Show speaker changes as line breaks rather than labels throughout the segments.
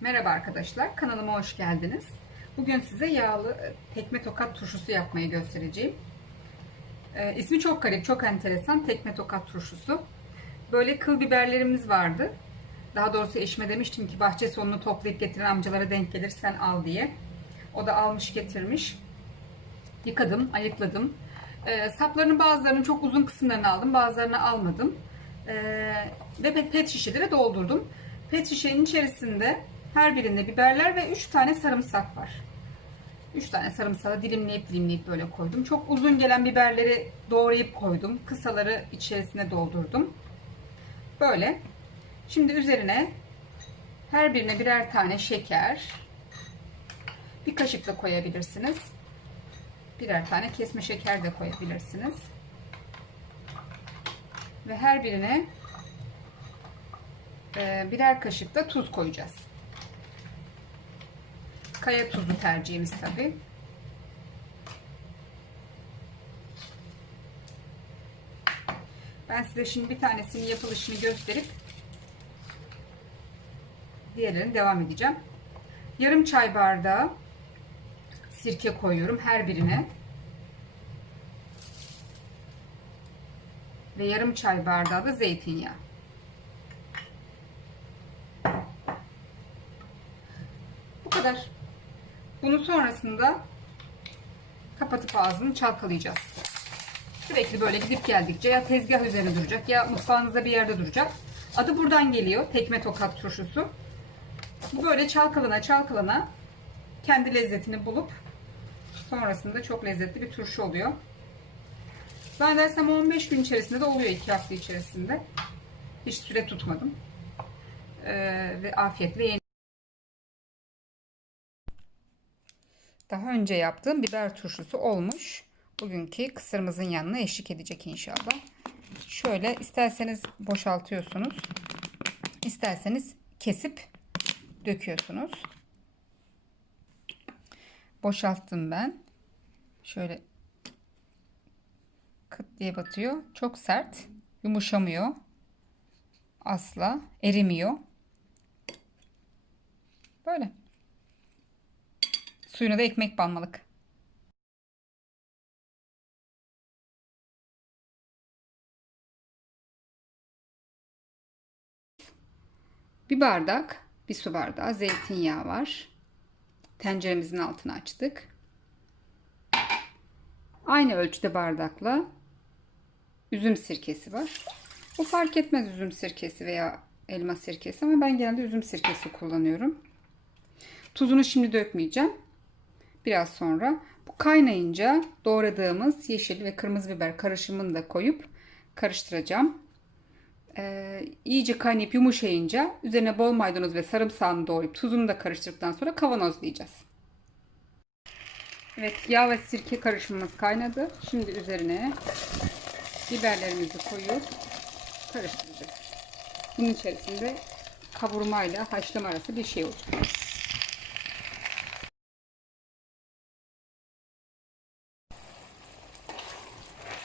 Merhaba arkadaşlar, kanalıma hoş geldiniz. Bugün size yağlı e, tekme tokat turşusu yapmayı göstereceğim. Ee, ismi çok garip, çok enteresan. Tekme tokat turşusu. Böyle kıl biberlerimiz vardı. Daha doğrusu eşime demiştim ki bahçe sonunu toplayıp getiren amcalara denk gelirsen al diye. O da almış getirmiş. Yıkadım, ayıkladım. Ee, saplarının bazılarının çok uzun kısımlarını aldım, bazılarını almadım. Ee, ve pet, şişelere doldurdum. Pet şişenin içerisinde her birinde biberler ve 3 tane sarımsak var. 3 tane sarımsağı dilimleyip dilimleyip böyle koydum. Çok uzun gelen biberleri doğrayıp koydum. Kısaları içerisine doldurdum. Böyle. Şimdi üzerine her birine birer tane şeker. Bir kaşık da koyabilirsiniz. Birer tane kesme şeker de koyabilirsiniz. Ve her birine e, birer kaşık da tuz koyacağız. Kaya tuzu tercihimiz tabi. Ben size şimdi bir tanesinin yapılışını gösterip diğerlerine devam edeceğim. Yarım çay bardağı sirke koyuyorum her birine. Ve yarım çay bardağı da zeytinyağı. Bu kadar. Bunu sonrasında kapatıp ağzını çalkalayacağız. Sürekli böyle gidip geldikçe ya tezgah üzerine duracak ya mutfağınızda bir yerde duracak. Adı buradan geliyor. Tekme tokat turşusu. Bu böyle çalkalana çalkalana kendi lezzetini bulup sonrasında çok lezzetli bir turşu oluyor. Zannedersem 15 gün içerisinde de oluyor 2 hafta içerisinde. Hiç süre tutmadım. Ee, ve afiyetle yiyin. Daha önce yaptığım biber turşusu olmuş. Bugünkü kısırımızın yanına eşlik edecek inşallah. Şöyle isterseniz boşaltıyorsunuz. İsterseniz kesip döküyorsunuz. Boşalttım ben. Şöyle kıt diye batıyor. Çok sert. Yumuşamıyor. Asla erimiyor. Böyle. Suyuna da ekmek banmalık. Bir bardak, bir su bardağı zeytinyağı var. Tenceremizin altını açtık. Aynı ölçüde bardakla üzüm sirkesi var. Bu fark etmez üzüm sirkesi veya elma sirkesi ama ben genelde üzüm sirkesi kullanıyorum. Tuzunu şimdi dökmeyeceğim. Biraz sonra bu kaynayınca doğradığımız yeşil ve kırmızı biber karışımını da koyup karıştıracağım. Ee, iyice kaynayıp yumuşayınca üzerine bol maydanoz ve sarımsağını doğrayıp tuzunu da karıştırdıktan sonra kavanozlayacağız. Evet yağ ve sirke karışımımız kaynadı. Şimdi üzerine biberlerimizi koyup karıştıracağız. Bunun içerisinde kavurmayla haşlama arası bir şey olacak.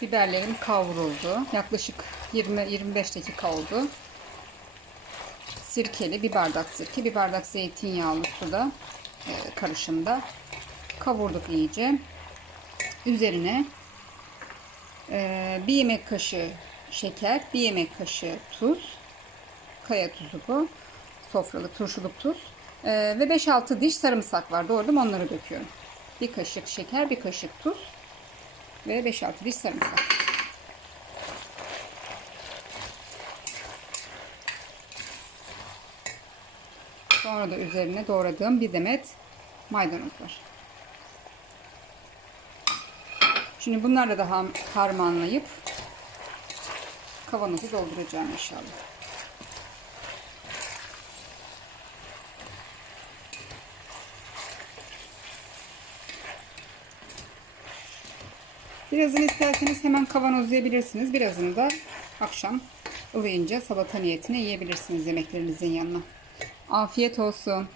Biberlerim kavruldu. Yaklaşık 20-25 dakika oldu. Sirkeli bir bardak sirke, bir bardak zeytinyağlı suda e, karışımda kavurduk iyice. Üzerine e, bir yemek kaşığı şeker, bir yemek kaşığı tuz, kaya tuzu bu, sofralık turşuluk tuz e, ve 5-6 diş sarımsak var. Doğradım onları döküyorum. Bir kaşık şeker, bir kaşık tuz ve 5-6 diş sarımsak. Sonra da üzerine doğradığım bir demet maydanoz var. Şimdi bunlarla da harmanlayıp kavanozu dolduracağım inşallah. Birazını isterseniz hemen kavanozlayabilirsiniz. Birazını da akşam ılıyınca salata niyetine yiyebilirsiniz yemeklerinizin yanına. Afiyet olsun.